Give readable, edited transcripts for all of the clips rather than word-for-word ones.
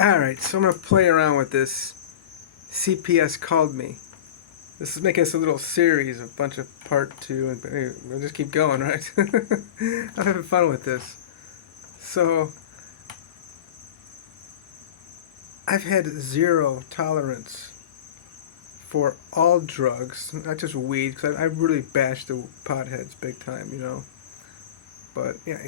Alright, so I'm going to play around with this. CPS called me. This is making us a little series, a bunch of part two, and we'll just keep going, right? I'm having fun with this. So, I've had zero tolerance for all drugs, not just weed, because I really bash the potheads big time, you know. But, yeah,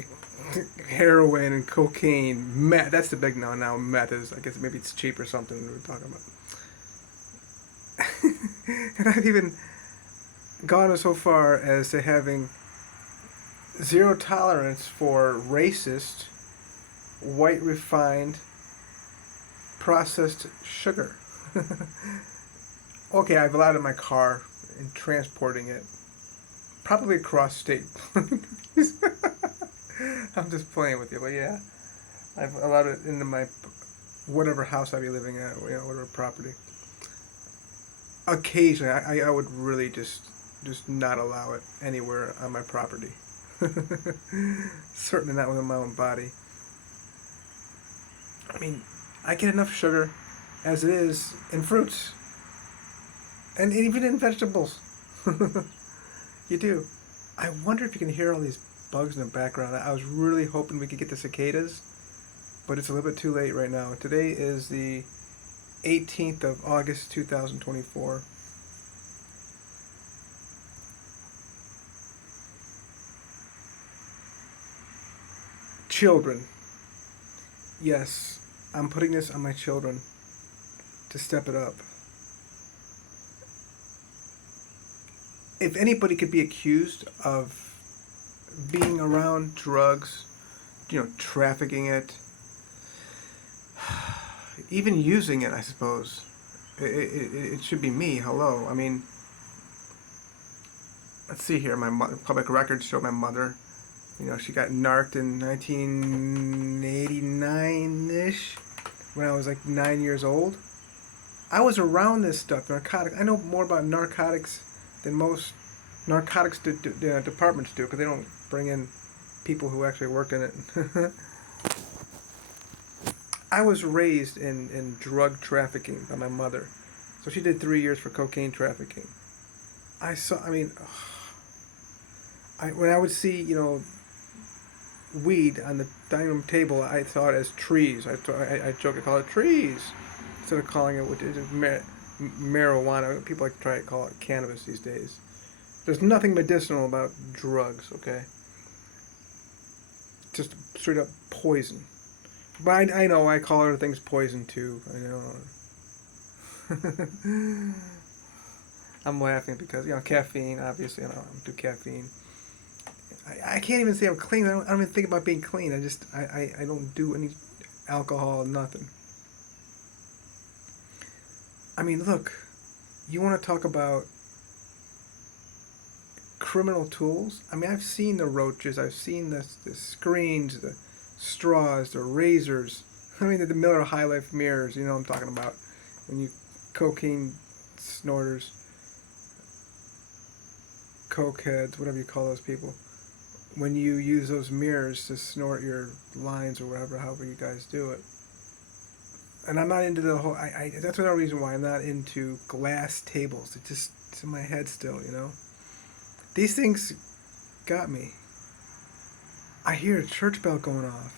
heroin and cocaine, meth, that's the big no now. Meth is, I guess maybe it's cheap or something we're talking about. And I've even gone so far as to having zero tolerance for racist, white refined, processed sugar. Okay, I've allowed it in my car and transporting it, probably across state. I'm just playing with you, but yeah, I've allowed it into my whatever house I be living at, you know, whatever property. Occasionally, I would really just not allow it anywhere on my property. Certainly not within my own body. I mean, I get enough sugar as it is in fruits and even in vegetables. You do. I wonder if you can hear all these bugs in the background. I was really hoping we could get the cicadas, but it's a little bit too late right now. Today is the 18th of August 2024. Children. Yes, I'm putting this on my children to step it up. If anybody could be accused of being around drugs, you know, trafficking it, even using it, I suppose, it should be me. Hello. I mean, let's see here. My public records show my mother. You know, she got narked in 1989-ish when I was like 9 years old. I was around this stuff, narcotics. I know more about narcotics than most narcotics departments do, because they don't bring in people who actually worked in it. I was raised in drug trafficking by my mother. So she did 3 years for cocaine trafficking. I mean, when I would see, you know, weed on the dining room table, I saw it as trees. I joke, I call it trees instead of calling it marijuana. People like to try to call it cannabis these days. There's nothing medicinal about drugs, okay? Just straight up poison. But I know I call other things poison too. I know. I'm laughing because, you know, caffeine, obviously, you know, I'm too caffeine. I can't even say I'm clean. I don't even think about being clean. I don't do any alcohol, nothing. I mean, look, you want to talk about criminal tools? I mean, I've seen the roaches, I've seen the screens, the straws, the razors. I mean, the Miller High Life mirrors, you know what I'm talking about. When you cocaine snorters, coke heads, whatever you call those people. When you use those mirrors to snort your lines or whatever, however you guys do it. And I'm not into the whole. That's another reason why I'm not into glass tables. It's in my head still, you know. These things got me. I hear a church bell going off.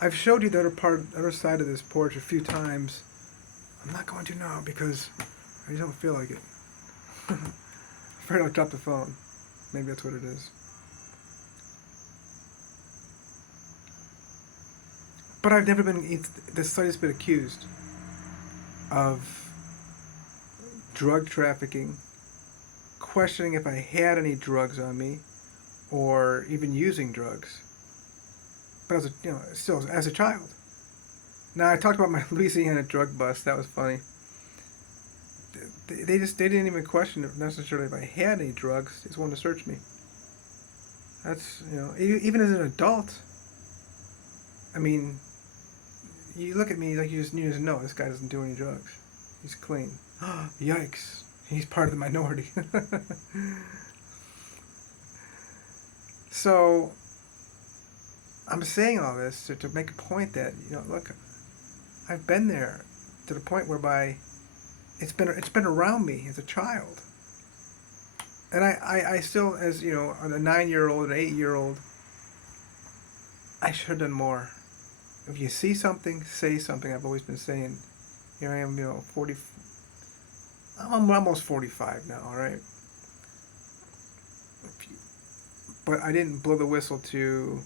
I've showed you the other side of this porch a few times. I'm not going to now because I just don't feel like it. I'm afraid I'll drop the phone. Maybe that's what it is. But I've never been the slightest bit accused of drug trafficking, questioning if I had any drugs on me, or even using drugs. But as a, you know, still as a child. Now I talked about my Louisiana drug bust. That was funny. They didn't even question if necessarily if I had any drugs. They just wanted to search me. That's, you know, even as an adult. I mean, you look at me like you just know this guy doesn't do any drugs. He's clean. Yikes. He's part of the minority. So, I'm saying all this to make a point that, you know, look, I've been there to the point whereby it's been around me as a child. And I still, as you know, a 9-year-old, an 8-year-old, I should have done more. If you see something, say something. I've always been saying. Here I am, 40. I'm almost 45 now, all right? But I didn't blow the whistle to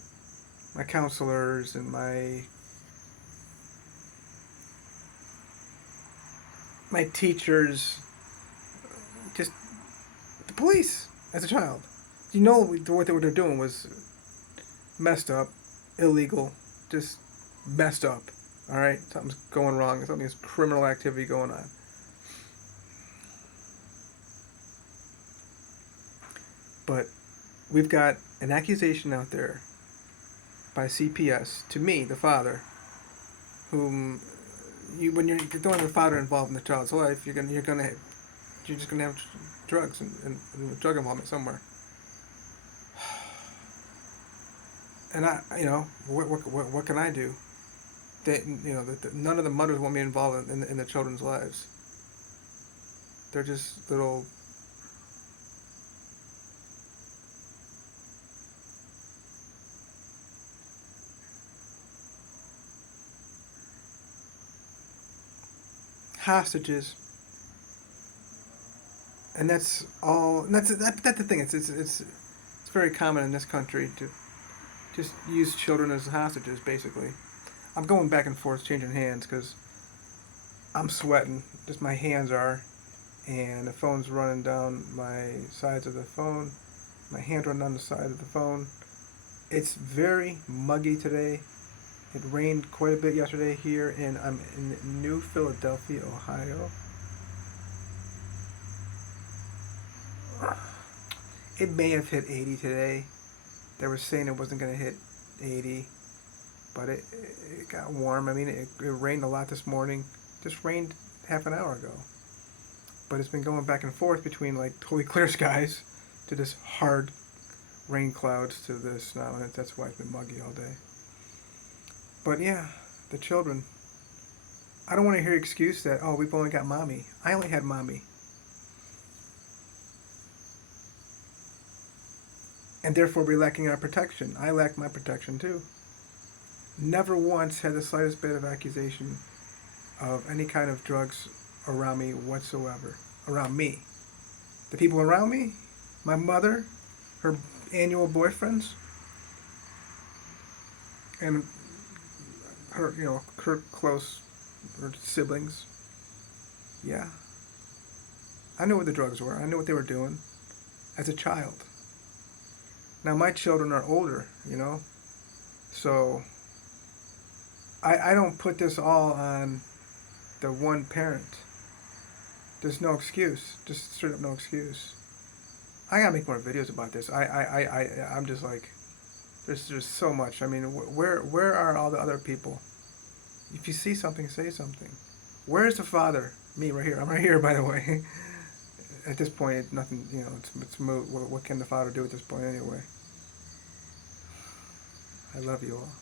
my counselors and my teachers, just the police as a child. What they were doing was messed up, illegal, just messed up. All right, something's going wrong. Something's criminal activity going on. But we've got an accusation out there by CPS to me, the father, whom when you don't have a father involved in the child's life, you're just gonna have drugs and drug involvement somewhere. And what can I do? None of the mothers want me involved in the children's lives. They're just little. Hostages, and that's all. And that's the thing. It's very common in this country to just use children as hostages. Basically, I'm going back and forth, changing hands because I'm sweating. Just my hands are, and the phone's running down my sides of the phone. My hand running down the side of the phone. It's very muggy today. It rained quite a bit yesterday here, and I'm in New Philadelphia, Ohio. It may have hit 80 today. They were saying it wasn't going to hit 80, but it got warm. I mean, it rained a lot this morning. Just rained half an hour ago. But it's been going back and forth between like totally clear skies to this hard rain clouds to the snow, and that's why it's been muggy all day. But yeah, the children. I don't want to hear excuse that, oh, we've only got mommy. I only had mommy. And therefore we're lacking our protection. I lack my protection too. Never once had the slightest bit of accusation of any kind of drugs around me whatsoever. Around me. The people around me, my mother, her annual boyfriends, and her close her siblings. Yeah. I knew what the drugs were. I knew what they were doing as a child. Now my children are older, so I don't put this all on the one parent. There's no excuse. Just straight up no excuse. I gotta make more videos about this. I'm just like, there's so much. I mean, where are all the other people? If you see something, say something. Where's the father? Me right here. I'm right here, by the way. At this point, nothing. It's moot. What can the father do at this point anyway? I love you all.